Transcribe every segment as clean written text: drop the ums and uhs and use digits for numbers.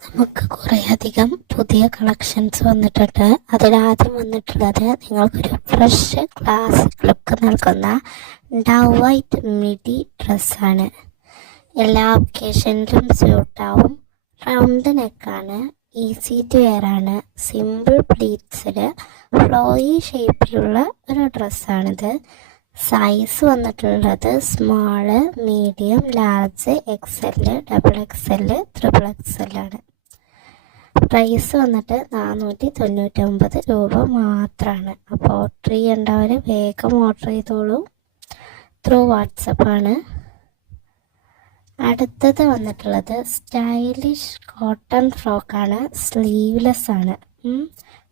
നമുക്ക് കുറേയധികം പുതിയ കളക്ഷൻസ് വന്നിട്ടുണ്ട്. അതിലാദ്യം വന്നിട്ടുള്ളത് നിങ്ങൾക്കൊരു ഫ്രഷ് ക്ലാസിക് ലുക്ക് നൽകുന്ന ഡവ് വൈറ്റ് മിഡി ഡ്രസ്സാണ്. എല്ലാ ഒക്കേഷനിലും സ്യൂട്ടാവും. റൗണ്ട് നെക്കാണ്, ഈസി ടു വെയർ ആണ്, സിമ്പിൾ പ്ലീറ്റ്സിൽ ഫ്ലോയി ഷേപ്പിലുള്ള ഒരു ഡ്രസ്സാണിത്. സൈസ് വന്നിട്ടുള്ളത് small, medium, large, XL, XXL, XXL ആണ്. പ്രൈസ് വന്നിട്ട് 499 രൂപ മാത്രമാണ്. അപ്പോൾ ഓർഡർ ചെയ്യേണ്ടവർ വേഗം ഓർഡർ ചെയ്തോളൂ. ത്രൂ വാട്സപ്പാണ്. അടുത്തത് വന്നിട്ടുള്ളത് സ്റ്റൈലിഷ് കോട്ടൺ ഫ്രോക്കാണ്. സ്ലീവ്ലെസ് ആണ്.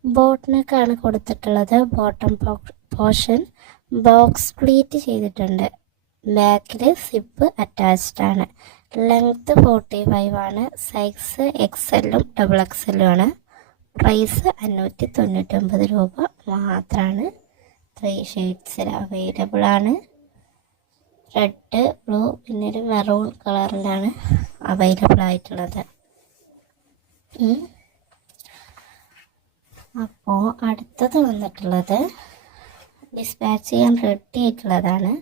ബോട്ടനൊക്കെയാണ് കൊടുത്തിട്ടുള്ളത്. ബോട്ടം പോർഷൻ ബോക്സ് പ്ലീറ്റ് ചെയ്തിട്ടുണ്ട്. ബാക്കിൽ സിപ്പ് അറ്റാച്ച്ഡ് ആണ്. ലെങ്ത്ത് 45 ആണ്. സൈസ് XLഉം XXLഉം ആണ്. പ്രൈസ് 599 രൂപ മാത്രമാണ്. 3 ഷെയ്ഡ്സിൽ അവൈലബിൾ ആണ്. റെഡ്, ബ്ലൂ, പിന്നെ ഒരു മെറൂൺ കളറിലാണ് അവൈലബിൾ ആയിട്ടുള്ളത്. അപ്പോൾ അടുത്തത് വന്നിട്ടുള്ളത് ഡിസ്പാച്ച് ചെയ്യാൻ റെഡി ആയിട്ടുള്ളതാണ്.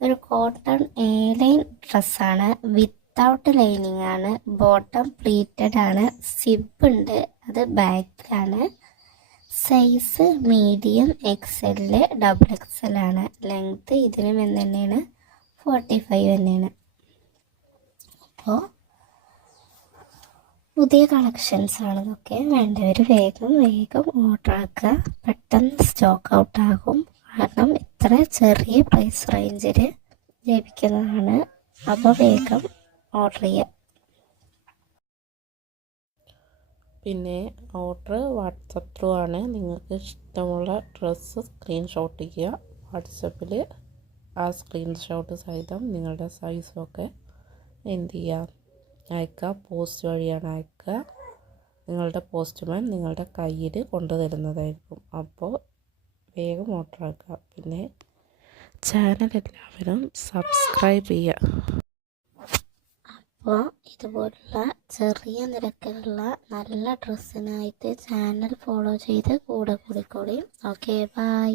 ഒരു കോട്ടൺ A-ലൈൻ ഡ്രസ്സാണ്. വിത്തൗട്ട് ലൈനിങ് ആണ്. ബോട്ടം പ്ലീറ്റഡ് ആണ്. സിബ് ഉണ്ട്, അത് ബാക്കിലാണ്. സൈസ് മീഡിയം, XL, XXL ആണ്. ലെങ്ത്ത് ഇതിനും തന്നെയാണ് 45 തന്നെയാണ്. അപ്പോൾ പുതിയ കളക്ഷൻസ് ആണെന്നൊക്കെ വേണ്ടവർ വേഗം ഓർഡർ ആക്കുക. പെട്ടെന്ന് സ്റ്റോക്ക് ഔട്ട് ആകും. കാരണം ഇത്ര ചെറിയ പ്രൈസ് റേഞ്ചിൽ ലഭിക്കുന്നതാണ്. അപ്പോൾ വേഗം ഓർഡർ ചെയ്യുക. പിന്നെ ഓർഡർ വാട്സപ്പ് ത്രൂ ആണ്. നിങ്ങൾക്ക് ഇഷ്ടമുള്ള ഡ്രസ്സ് സ്ക്രീൻഷോട്ട് ചെയ്യുക. വാട്സപ്പിൽ ആ സ്ക്രീൻഷോട്ട് സഹിതം നിങ്ങളുടെ സൈസൊക്കെ എന്ത് ചെയ്യുക, അയക്കുക. പോസ്റ്റ് വഴിയാണ് അയക്കുക. നിങ്ങളുടെ പോസ്റ്റ്മാൻ നിങ്ങളുടെ കയ്യിൽ കൊണ്ടുതരുന്നതായിരിക്കും. അപ്പോൾ വേഗം ഓർഡർ ആക്കുക. പിന്നെ ചാനൽ എല്ലാവരും സബ്സ്ക്രൈബ് ചെയ്യുക. അപ്പോൾ ഇതുപോലുള്ള ചെറിയ നിരക്കിലുള്ള നല്ല ഡ്രസ്സിനായിട്ട് ചാനൽ ഫോളോ ചെയ്ത് കൂടെ കൂടിക്കോളി. Okay, by.